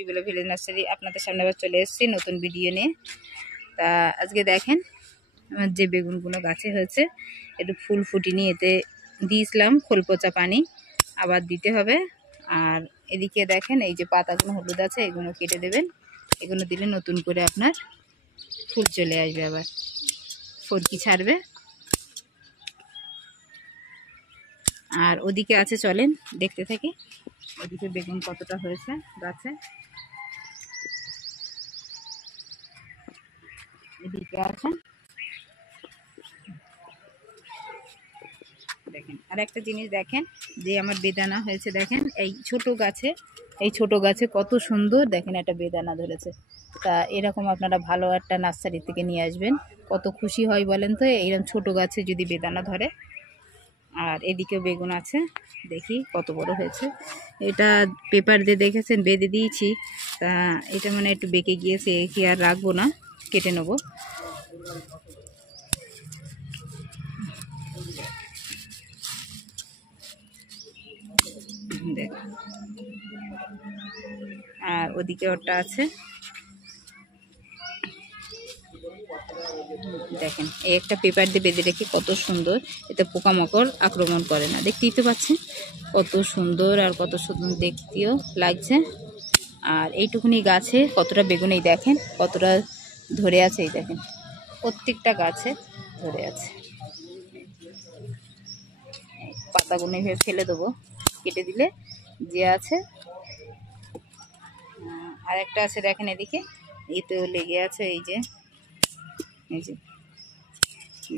বিবেলা village nursery আপনাদের সামনে আবার চলে এসেছি নতুন ভিডিও নিয়ে। তা আজকে দেখেন আমার যে বেগুনগুলো গাছে হয়েছে, একটু ফুল ফুটিনি, এতে দিয়েছিলাম খোল পচা পানি, আবার দিতে হবে। আর এদিকে দেখেন এই যে পাতাগুলো হলুদ আছে, এগুলো কেটে দেবেন। এগুলো দিলে নতুন করে আপনার ফুল চলে আসবে, আবার ফরকি ছাড়বে। আর ওদিকে আছে, চলেন দেখতে থাকি ওদিকে বেগুন কতটা হয়েছে গাছে। এদিকে আছে দেখেন। আর একটা জিনিস দেখেন, যে আমার বেদানা হয়েছে দেখেন, এই ছোট গাছে কত সুন্দর দেখেন একটা বেদানা ধরেছে। তা এরকম আপনারা ভালো একটা নার্সারি থেকে নিয়ে আসবেন, কত খুশি হয় বলেন তো এইরকম ছোট গাছে যদি বেদানা ধরে। আর এদিকেও বেগুন আছে, দেখি কত বড় হয়েছে। এটা পেপার দিয়ে দেখেছেন বেঁধে দিয়েছি, তা এটা মানে একটু বেঁকে গিয়েছে, কি আর রাখবো না, কেটে নেবো। দেখ, আর ওদিকে ওটা আছে দেখেন। এই একটা পেপার দিয়ে বেঁধে রেখে কত সুন্দর, এতে পোকামাকড় আক্রমণ করে না, দেখতেই তো পাচ্ছেন কত সুন্দর আর কত সুন্দর দেখতেও লাগছে। আর এইটুকুনি গাছে কতটা বেগুন, এই দেখেন কতটা ধরে আছে, এই দেখেন প্রত্যেকটা গাছে ধরে আছে। পাতাগুলো এইভাবে ফেলে দেবো, কেটে দিলে যে আছে। আর একটা আছে দেখেন এদিকে, এতেও লেগে আছে, এই যে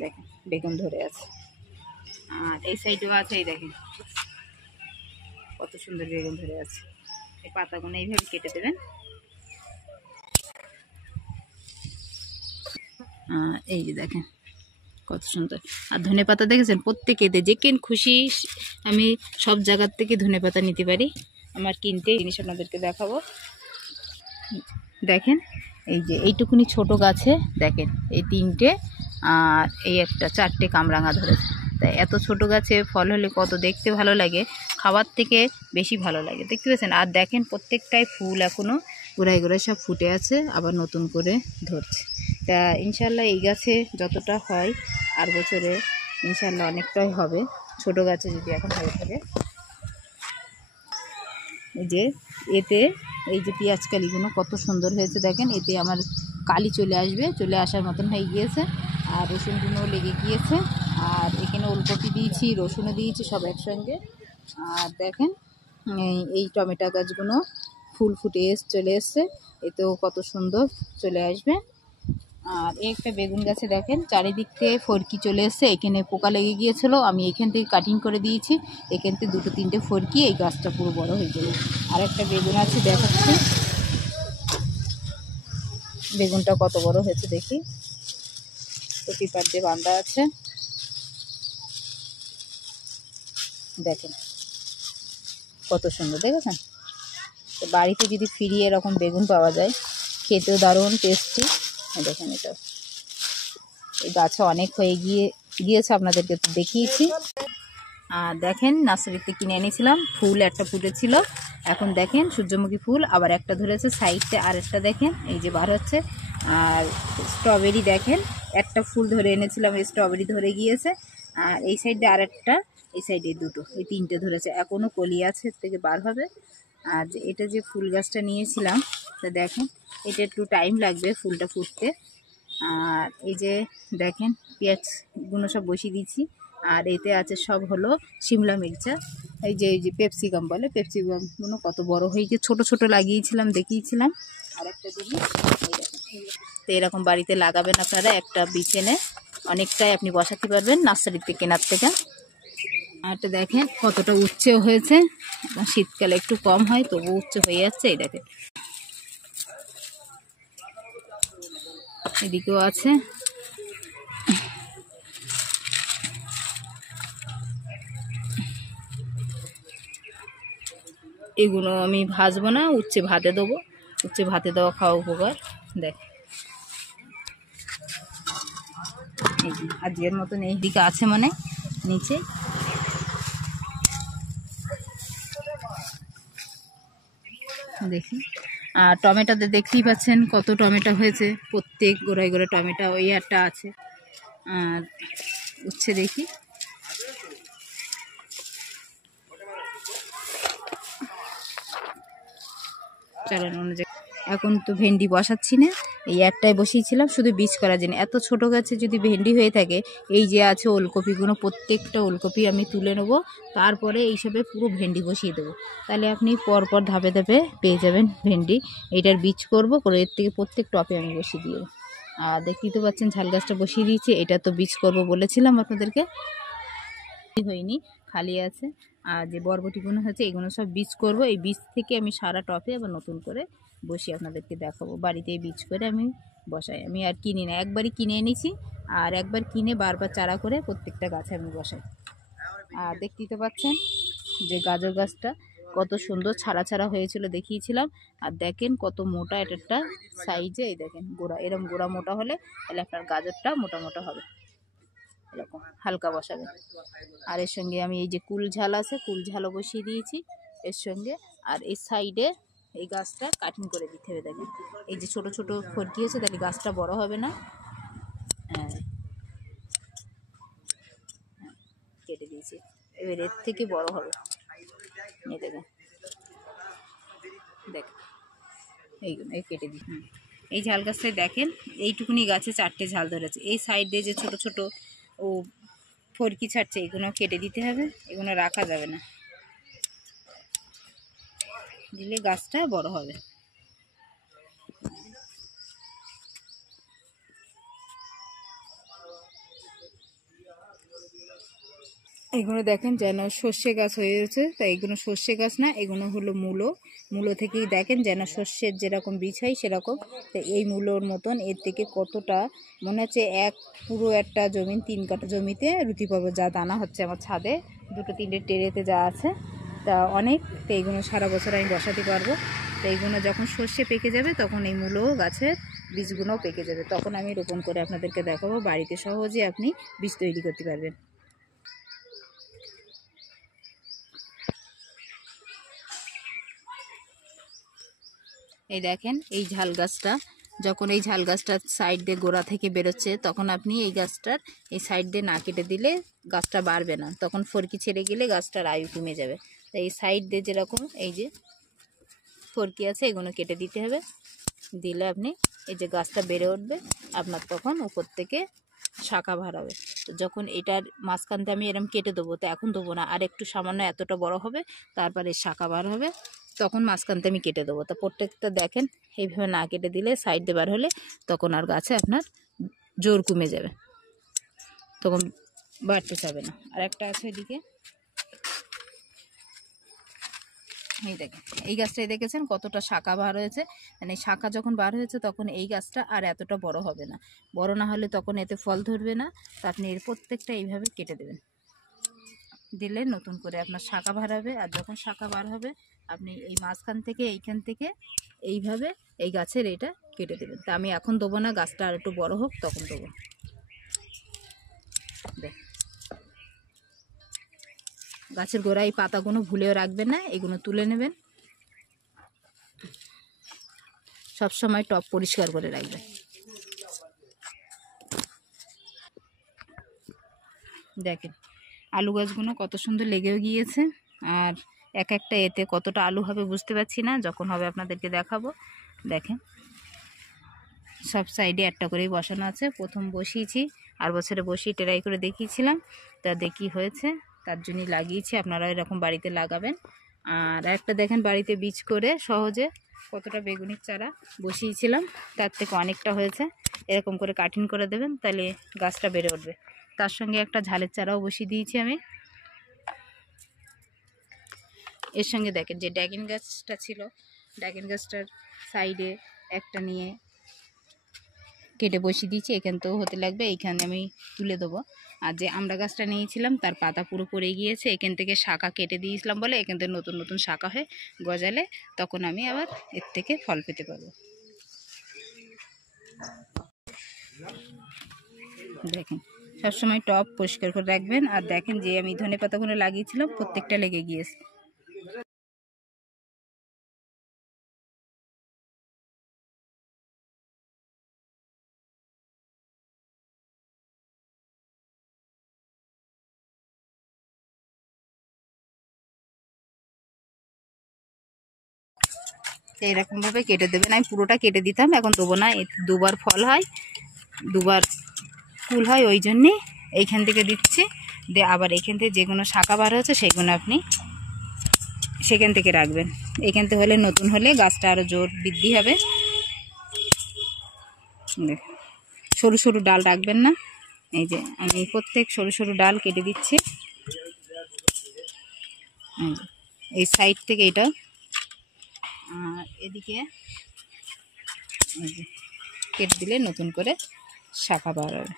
দেখেন বেগুন ধরে আছে। আর এই সাইডেও আছে, এই দেখেন কত সুন্দর বেগুন ধরে আছে। এই পাতাগুলো এইভাবে কেটে দেবেন। এই যে দেখেন কত সুন্দর। আর ধনে পাতা দেখেছেন প্রত্যেকেতে, যেখানে খুশি আমি সব জায়গার থেকে ধনে পাতা নিতে পারি। আমার কিনতে জিনিস আপনাদেরকে দেখাবো। দেখেন এই যে এইটুকুনি ছোট গাছে দেখেন এই 3টে আর এই একটা 4টে কামরাঙা ধরেছে। তাই এত ছোট গাছে ফল হলে কত দেখতে ভালো লাগে, খাবার থেকে বেশি ভালো লাগে, দেখতে পাচ্ছেন। আর দেখেন প্রত্যেকটাই ফুল এখনও গোড়ায় গোড়ায় সব ফুটে আছে, আবার নতুন করে ধরছে। তা ইনশাল্লাহ এই গাছে যতটা হয় আর বছরে ইনশাল্লাহ অনেকটাই হবে, ছোট গাছে যদি এখন হয়ে থাকে। এই যে এতে এই যে পেঁয়াজ কালিগুলো কত সুন্দর হয়েছে দেখেন, এতে আমার কালি চলে আসবে, চলে আসার মতন হয়ে গিয়েছে। আর রসুনগুলোও লেগে গিয়েছে। আর এখানে ওলকপি দিয়েছি, রসুনও দিয়েছি, সব একসঙ্গে। আর দেখেন এই টমেটো গাছগুলো ফুল ফুটে চলে এসছে, এতেও কত সুন্দর চলে আসবে। আর এই একটা বেগুন গাছে দেখেন চারিদিক থেকে ফরকি চলে এসছে, এখানে পোকা লেগে গিয়েছিল, আমি এখান থেকে কাটিং করে দিয়েছি। এখান থেকে 2-3টে ফরকি, এই গাছটা পুরো বড় হয়ে যাবে। আর একটা বেগুন আছে দেখাচ্ছি, বেগুনটা কত বড় হয়েছে দেখি, তো পেপার দিয়ে বাঁধা আছে দেখেন কত সুন্দর, দেখেছেন। তো বাড়িতে যদি ফিরিয়ে এরকম বেগুন পাওয়া যায়, খেতেও দারুণ টেস্টি। দেখেন এটা এই গাছে অনেক হয়ে গিয়েছে, আপনাদেরকে তো দেখিয়েছি। আর দেখেন নার্সারিতে কিনে এনেছিলাম, ফুল একটা ফুটেছিল, এখন দেখেন সূর্যমুখী ফুল আবার একটা ধরেছে, সাইডে আরেকটা দেখেন এই যে বার হচ্ছে। আর স্ট্রবেরি দেখেন একটা ফুল ধরে এনেছিলাম, স্ট্রবেরি ধরে গিয়েছে। আর এই সাইডে আরেকটা, এই সাইডে 2টো, এই 3টে ধরেছে, এখনও কলি আছে, এর থেকে বার হবে। আর এটা যে ফুল গাছটা নিয়েছিলাম, তা দেখেন এটা একটু টাইম লাগবে ফুলটা ফুটতে। আর এই যে দেখেন পেঁয়াজগুলো সব বসিয়ে দিয়েছি। আর এতে আছে সব হলো শিমলা মির্চা, এই যে পেপসিকাম বলে, পেপসিকামগুলো কত বড় হয়ে গিয়ে ছোট ছোট লাগিয়েছিলাম, দেখিয়েছিলাম। আর একটা জিনিস তো এরকম বাড়িতে লাগাবেন আপনারা, একটা বীজ এনে অনেকটাই আপনি বসাতে পারবেন নার্সারিতে কেনার থেকে। আর এটা দেখেন কতটা উচ্চেও হয়েছে, শীতকালে একটু কম হয় তবু উচ্চ হয়ে যাচ্ছে। এই দেখেন এদিকেও আছে। এগুলো আমি ভাজবো না, উচ্ছে ভাতে দেবো, উচ্ছে ভাতে দেওয়া খাওয়া উপকার। দেখ এই যে আজকের মতন এই দিকে আছে মানে নিচে। দেখি আর টমেটোতে দেখতেই পাচ্ছেন কত টমেটো হয়েছে, প্রত্যেক গোড়ায় গোড়ায় টমেটো ওই একটা আছে। আর উচ্ছে দেখি, চলেন অন্য জায়গায়। এখন তো ভেন্ডি বসাচ্ছি না, এই একটাই বসিয়েছিলাম শুধু বীজ করার জন্য। এত ছোট গাছে যদি ভেন্ডি হয়ে থাকে, এই যে আছে ওলকপিগুলো, প্রত্যেকটা ওলকপি আমি তুলে নেবো, তারপরে এইসবে পুরো ভেন্ডি বসিয়ে দেবো। তাহলে আপনি পরপর ধাপে ধাপে পেয়ে যাবেন ভেন্ডি। এইটার বীজ করবো করে এর থেকে প্রত্যেক টপে আমি বসিয়ে দিয়ে। আর দেখতেই তো পাচ্ছেন ঝাল গাছটা বসিয়ে দিয়েছি, এটা তো বীজ করব বলেছিলাম আপনাদেরকে, হয়নি, খালি আছে। আর যে বরবটিগুলো হচ্ছে এগুলো সব বীজ করব, এই বীজ থেকে আমি সারা টপে আবার নতুন করে বসিয়ে আপনাদেরকে দেখাবো। বাড়িতেই বীজ করে আমি বসাই, আমি আর কিনি না, একবারই কিনে এনেছি আর একবার কিনে বারবার চারা করে প্রত্যেকটা গাছে আমি বসাই। আর দেখতেই তো পাচ্ছেন যে গাজর গাছটা কত সুন্দর ছাড়া ছাড়া হয়েছিল, দেখিয়েছিলাম। আর দেখেন কত মোটা একটা সাইজে, এই দেখেন গোড়া, এরকম গোড়া মোটা হলে তাহলে আপনার গাজরটা মোটা মোটা হবে। এরকম হালকা বসাবেন। আর এর সঙ্গে আমি এই যে কুল ঝাল আছে, কুল ঝালও বসিয়ে দিয়েছি এর সঙ্গে। আর এই সাইডে এই গাছটা কাটিং করে দিতে হবে। দেখেন এই যে ছোট ছোট ফরকি আছে, তাহলে গাছটা বড় হবে না। হ্যাঁ, কেটে দিয়েছি, এবার এর থেকে বড় হবে। এই দেখেন, দেখেন এইগুলো এই কেটে দিই। এই ঝাল গাছটায় দেখেন এইটুকুনি গাছে 4টে ঝাল ধরেছে। এই সাইড দিয়ে যে ছোট ছোট ও ফরকি ছাড়ছে, এগুলো কেটে দিতে হবে, এগুলো রাখা যাবে না, দিলে গাছটা বড় হবে। এগুলো দেখেন যেন সর্ষে গাছ হয়েছে, তাই এগুলো সর্ষে গাছ না, এগুলো হলো মূলো। মূলো থেকেই দেখেন যেন সর্ষের যেরকম বীজ হয় সেরকম। তো এই মূলোর মতন এর থেকে কতটা, মনে হচ্ছে এক পুরো একটা জমি, 3 কাঠা জমিতে রুটি পাবো, যা দানা হচ্ছে আমার ছাদে 2-3টে টেরেতে যা আছে, তা অনেক। তো এইগুলো সারা বছর আমি বসাতে পারবো। তো এইগুলো যখন সর্ষে পেকে যাবে তখন এই মূলো গাছের বীজগুলোও পেকে যাবে, তখন আমি রোপণ করে আপনাদেরকে দেখাবো। বাড়িতে সহজে আপনি বীজ তৈরি করতে পারবেন। এই দেখেন এই ঝাল গাছটা, যখন এই ঝাল গাছটার সাইড দিয়ে গোড়া থেকে বেরোচ্ছে, তখন আপনি এই গাছটার এই সাইড দিয়ে না কেটে দিলে গাছটা বাড়বে না, তখন ফরকি ছেড়ে গেলে গাছটার আয়ু কমে যাবে। তো এই সাইড দিয়ে যেরকম এই যে ফরকি আছে, এগুলো কেটে দিতে হবে, দিলে আপনি এই যে গাছটা বেড়ে উঠবে আপনার, তখন উপর থেকে শাখা বার হবে। তো যখন এটার মাঝখানতে আমি এরম কেটে দেবো, তো এখন দেবো না, আর একটু সামান্য এতটা বড় হবে, তারপরে শাখা বার হবে, তখন মাঝখানতে আমি কেটে দেবো। তো প্রত্যেকটা দেখেন এইভাবে না কেটে দিলে সাইড দিয়ে বার হলে তখন আর গাছে আপনার জোর কমে যাবে, তখন বাড়তে চাবে না। আর একটা আছে এদিকে, এই দেখেন এই গাছটাই দেখেছেন কতটা শাখা বার হয়েছে, মানে শাখা যখন বার হয়েছে তখন এই গাছটা আর এতটা বড় হবে না, বড় না হলে তখন এতে ফল ধরবে না। তো আপনি এর প্রত্যেকটা এইভাবে কেটে দেবেন, দিলে নতুন করে আপনার শাখা বার হবে। আর যখন শাখা বার হবে আপনি এই মাঝখান থেকে এইখান থেকে এইভাবে এই গাছের এটা কেটে দেবেন। তা আমি এখন দেবো না, গাছটা আর একটু বড় হোক তখন দেবো। দেখ, গাছের গোড়ায় এই পাতাগুলো ভুলেও রাখবেন না, এগুলো তুলে নেবেন, সব সময় টব পরিষ্কার করে রাখবেন। দেখেন আলু গাছগুলো কত সুন্দর লেগেও গিয়েছে, আর এক একটা এতে কতটা আলু হবে বুঝতে পারছি না, যখন হবে আপনাদেরকে দেখাবো। দেখেন সব সাইডে একটা করেই বসানো আছে, প্রথম বসিয়েছি, আর বছরে বসিয়ে ট্রাই করে দেখিয়েছিলাম, তা দেখি হয়েছে, তার জন্যই লাগিয়েছি। আপনারা এরকম বাড়িতে লাগাবেন। আর একটা দেখেন বাড়িতে বীজ করে সহজে কতটা বেগুনের চারা বসিয়েছিলাম, তার থেকে অনেকটা হয়েছে। এরকম করে কাটিং করে দেবেন, তাহলে গাছটা বেড়ে উঠবে। তার সঙ্গে একটা ঝালের চারাও বসিয়ে দিয়েছি আমি। এর সঙ্গে দেখেন যে ড্রাগন গাছটা ছিল, ড্রাগন গাছটার সাইডে একটা নিয়ে কেটে বসিয়ে দিয়েছি, এখানতেও হতে লাগবে, এইখানে আমি তুলে দেবো। আর যে আমড়া গাছটা নিয়েছিলাম তার পাতা পুরো পড়ে গিয়েছে, এখান থেকে শাখা কেটে দিয়েছিলাম বলে এখান থেকে নতুন নতুন শাখা হয়ে গজালে তখন আমি আবার এর থেকে ফল পেতে পারবো। দেখেন সবসময় টব পরিষ্কার করে রাখবেন। আর দেখেন যে আমি ধনে পাতাগুলো লাগিয়েছিলাম প্রত্যেকটা লেগে গিয়েছে। এইরকমভাবে কেটে দেবেন। আমি পুরোটা কেটে দিতাম, এখন দেবো না। দুবার ফল হয়, দুবার ফুল হয়, ওই জন্যে এইখান থেকে দিচ্ছি। দিয়ে আবার এখান থেকে যেগুলো শাখা বার হচ্ছে সেগুলো আপনি সেখান থেকে রাখবেন। এখান থেকে হলে, নতুন হলে গাছটা আরও জোর বৃদ্ধি হবে। সরু সরু ডাল রাখবেন না। এই যে আমি প্রত্যেক সরু সরু ডাল কেটে দিচ্ছি। এই সাইড থেকে এটা, আর এদিকে কেটে দিলে নতুন করে শাখা বার হবে।